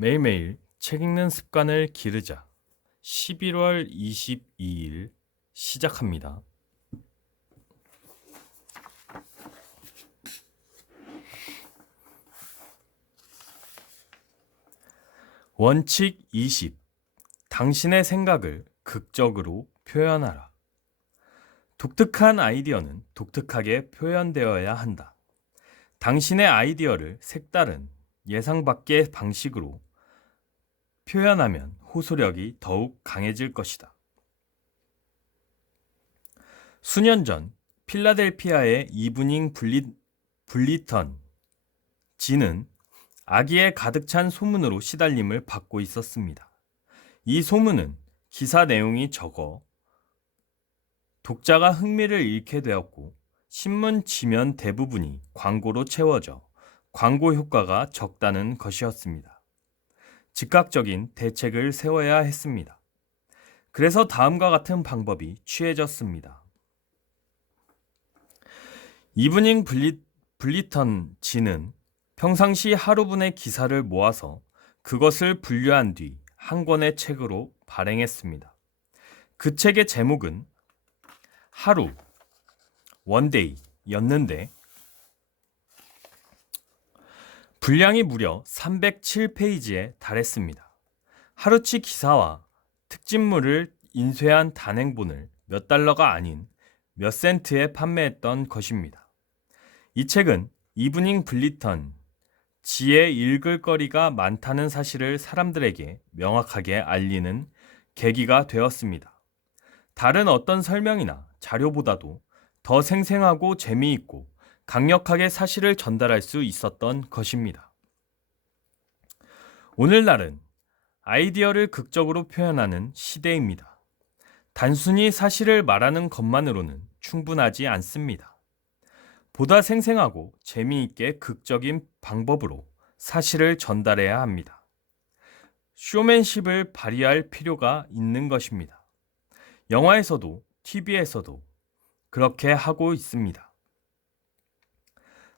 매일매일 책 읽는 습관을 기르자. 11월 22일 시작합니다. 원칙 20. 당신의 생각을 극적으로 표현하라. 독특한 아이디어는 독특하게 표현되어야 한다. 당신의 아이디어를 색다른 예상 밖의 방식으로 표현하면 호소력이 더욱 강해질 것이다. 수년 전 필라델피아의 이브닝 블리턴 지는 아기에 가득 찬 소문으로 시달림을 받고 있었습니다. 이 소문은 기사 내용이 적어 독자가 흥미를 잃게 되었고 신문 지면 대부분이 광고로 채워져 광고 효과가 적다는 것이었습니다. 즉각적인 대책을 세워야 했습니다. 그래서 다음과 같은 방법이 취해졌습니다. 이브닝 블리턴 지는 평상시 하루분의 기사를 모아서 그것을 분류한 뒤 한 권의 책으로 발행했습니다. 그 책의 제목은 하루, 원데이였는데 분량이 무려 307페이지에 달했습니다. 하루치 기사와 특집물을 인쇄한 단행본을 몇 달러가 아닌 몇 센트에 판매했던 것입니다. 이 책은 이브닝 블리턴 지의 읽을 거리가 많다는 사실을 사람들에게 명확하게 알리는 계기가 되었습니다. 다른 어떤 설명이나 자료보다도 더 생생하고 재미있고 강력하게 사실을 전달할 수 있었던 것입니다. 오늘날은 아이디어를 극적으로 표현하는 시대입니다. 단순히 사실을 말하는 것만으로는 충분하지 않습니다. 보다 생생하고 재미있게 극적인 방법으로 사실을 전달해야 합니다. 쇼맨십을 발휘할 필요가 있는 것입니다. 영화에서도 TV에서도 그렇게 하고 있습니다.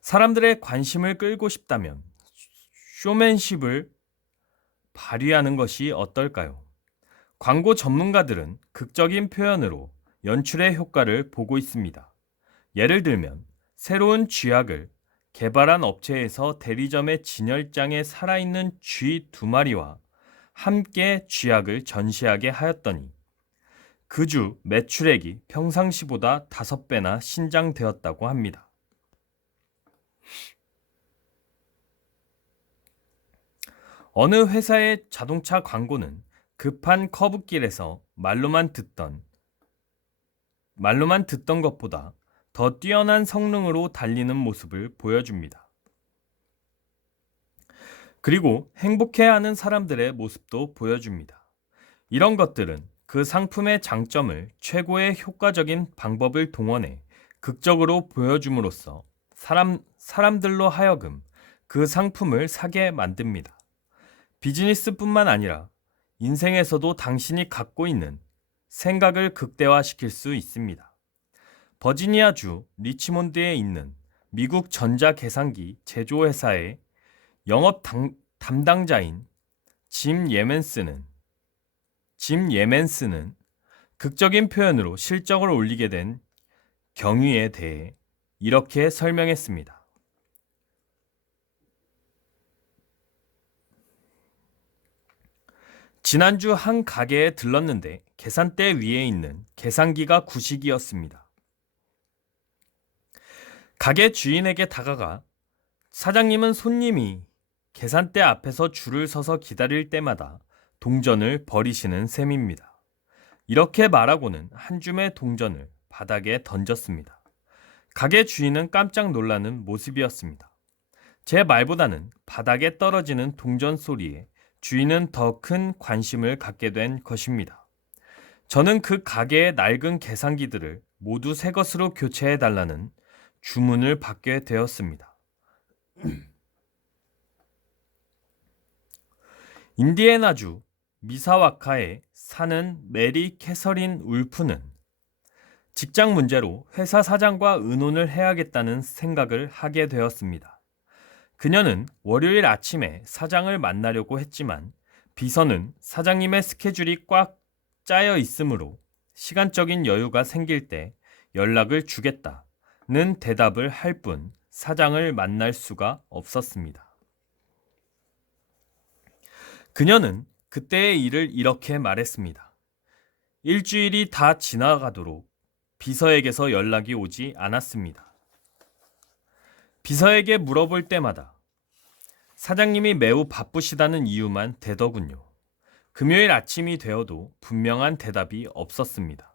사람들의 관심을 끌고 싶다면 쇼맨십을 발휘하는 것이 어떨까요? 광고 전문가들은 극적인 표현으로 연출의 효과를 보고 있습니다. 예를 들면 새로운 쥐약을 개발한 업체에서 대리점의 진열장에 살아있는 쥐 2마리와 함께 쥐약을 전시하게 하였더니 그 주 매출액이 평상시보다 5배나 신장되었다고 합니다. 어느 회사의 자동차 광고는 급한 커브길에서 말로만 듣던 것보다 더 뛰어난 성능으로 달리는 모습을 보여줍니다. 그리고 행복해하는 사람들의 모습도 보여줍니다. 이런 것들은 그 상품의 장점을 최고의 효과적인 방법을 동원해 극적으로 보여줌으로써 사람들로 하여금 그 상품을 사게 만듭니다. 비즈니스뿐만 아니라 인생에서도 당신이 갖고 있는 생각을 극대화시킬 수 있습니다. 버지니아주 리치몬드에 있는 미국 전자계산기 제조회사의 영업 담당자인 짐 예멘스는 극적인 표현으로 실적을 올리게 된 경위에 대해 이렇게 설명했습니다. 지난주 한 가게에 들렀는데 계산대 위에 있는 계산기가 구식이었습니다. 가게 주인에게 다가가 사장님은 손님이 계산대 앞에서 줄을 서서 기다릴 때마다 동전을 버리시는 셈입니다. 이렇게 말하고는 한 줌의 동전을 바닥에 던졌습니다. 가게 주인은 깜짝 놀라는 모습이었습니다. 제 말보다는 바닥에 떨어지는 동전 소리에 주인은 더 큰 관심을 갖게 된 것입니다. 저는 그 가게의 낡은 계산기들을 모두 새 것으로 교체해달라는 주문을 받게 되었습니다. 인디애나주 미사와카에 사는 메리 캐서린 울프는 직장 문제로 회사 사장과 의논을 해야겠다는 생각을 하게 되었습니다. 그녀는 월요일 아침에 사장을 만나려고 했지만 비서는 사장님의 스케줄이 꽉 짜여 있으므로 시간적인 여유가 생길 때 연락을 주겠다는 대답을 할 뿐 사장을 만날 수가 없었습니다. 그녀는 그때의 일을 이렇게 말했습니다. 일주일이 다 지나가도록 비서에게서 연락이 오지 않았습니다. 비서에게 물어볼 때마다 사장님이 매우 바쁘시다는 이유만 대더군요. 금요일 아침이 되어도 분명한 대답이 없었습니다.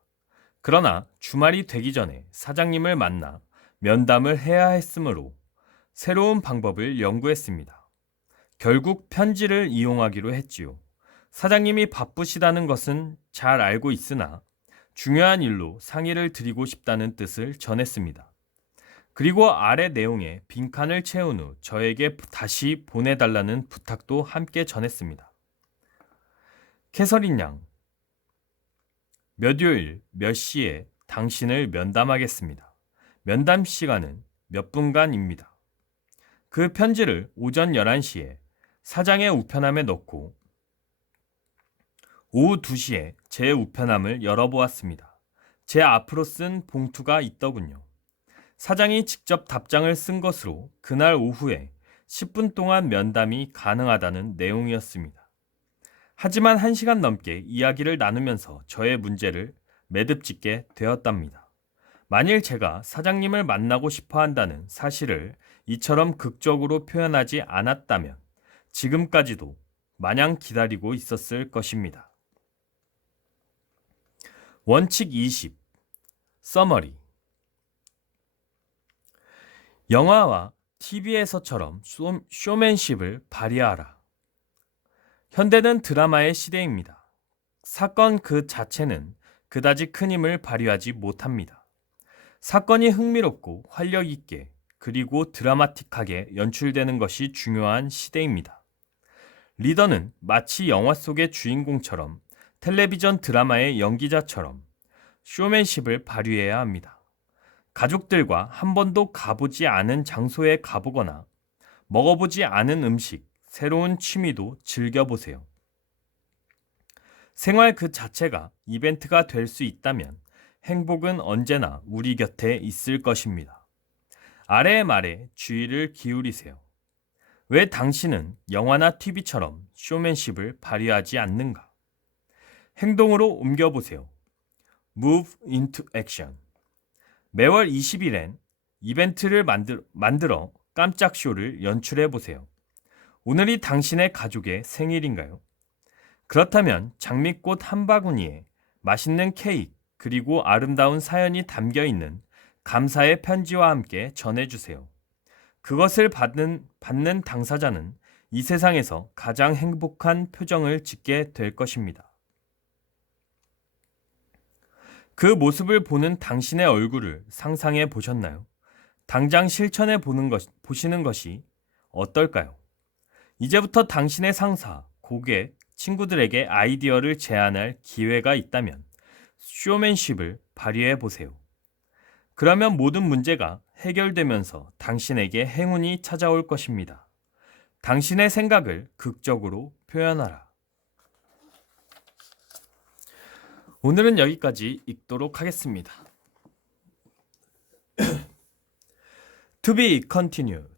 그러나 주말이 되기 전에 사장님을 만나 면담을 해야 했으므로 새로운 방법을 연구했습니다. 결국 편지를 이용하기로 했지요. 사장님이 바쁘시다는 것은 잘 알고 있으나 중요한 일로 상의를 드리고 싶다는 뜻을 전했습니다. 그리고 아래 내용에 빈칸을 채운 후 저에게 다시 보내달라는 부탁도 함께 전했습니다. 캐서린 양, 몇 요일 몇 시에 당신을 면담하겠습니다. 면담 시간은 몇 분간입니다. 그 편지를 오전 11시에 사장의 우편함에 넣고 오후 2시에 제 우편함을 열어보았습니다. 제 앞으로 쓴 봉투가 있더군요. 사장이 직접 답장을 쓴 것으로 그날 오후에 10분 동안 면담이 가능하다는 내용이었습니다. 하지만 1시간 넘게 이야기를 나누면서 저의 문제를 매듭짓게 되었답니다. 만일 제가 사장님을 만나고 싶어 한다는 사실을 이처럼 극적으로 표현하지 않았다면 지금까지도 마냥 기다리고 있었을 것입니다. 원칙 20. 서머리. 영화와 TV에서처럼 쇼맨십을 발휘하라. 현대는 드라마의 시대입니다. 사건 그 자체는 그다지 큰 힘을 발휘하지 못합니다. 사건이 흥미롭고 활력 있게 그리고 드라마틱하게 연출되는 것이 중요한 시대입니다. 리더는 마치 영화 속의 주인공처럼 텔레비전 드라마의 연기자처럼 쇼맨십을 발휘해야 합니다. 가족들과 한 번도 가보지 않은 장소에 가보거나 먹어보지 않은 음식, 새로운 취미도 즐겨보세요. 생활 그 자체가 이벤트가 될 수 있다면 행복은 언제나 우리 곁에 있을 것입니다. 아래의 말에 주의를 기울이세요. 왜 당신은 영화나 TV처럼 쇼맨십을 발휘하지 않는가? 행동으로 옮겨보세요. Move into action. 매월 20일엔 이벤트를 만들어 깜짝 쇼를 연출해 보세요. 오늘이 당신의 가족의 생일인가요? 그렇다면 장미꽃 한 바구니에 맛있는 케이크 그리고 아름다운 사연이 담겨 있는 감사의 편지와 함께 전해주세요. 그것을 받는 당사자는 이 세상에서 가장 행복한 표정을 짓게 될 것입니다. 그 모습을 보는 당신의 얼굴을 상상해 보셨나요? 당장 실천해 보시는 것이 어떨까요? 이제부터 당신의 상사, 고객, 친구들에게 아이디어를 제안할 기회가 있다면 쇼맨십을 발휘해 보세요. 그러면 모든 문제가 해결되면서 당신에게 행운이 찾아올 것입니다. 당신의 생각을 극적으로 표현하라. 오늘은 여기까지 읽도록 하겠습니다. To be continued.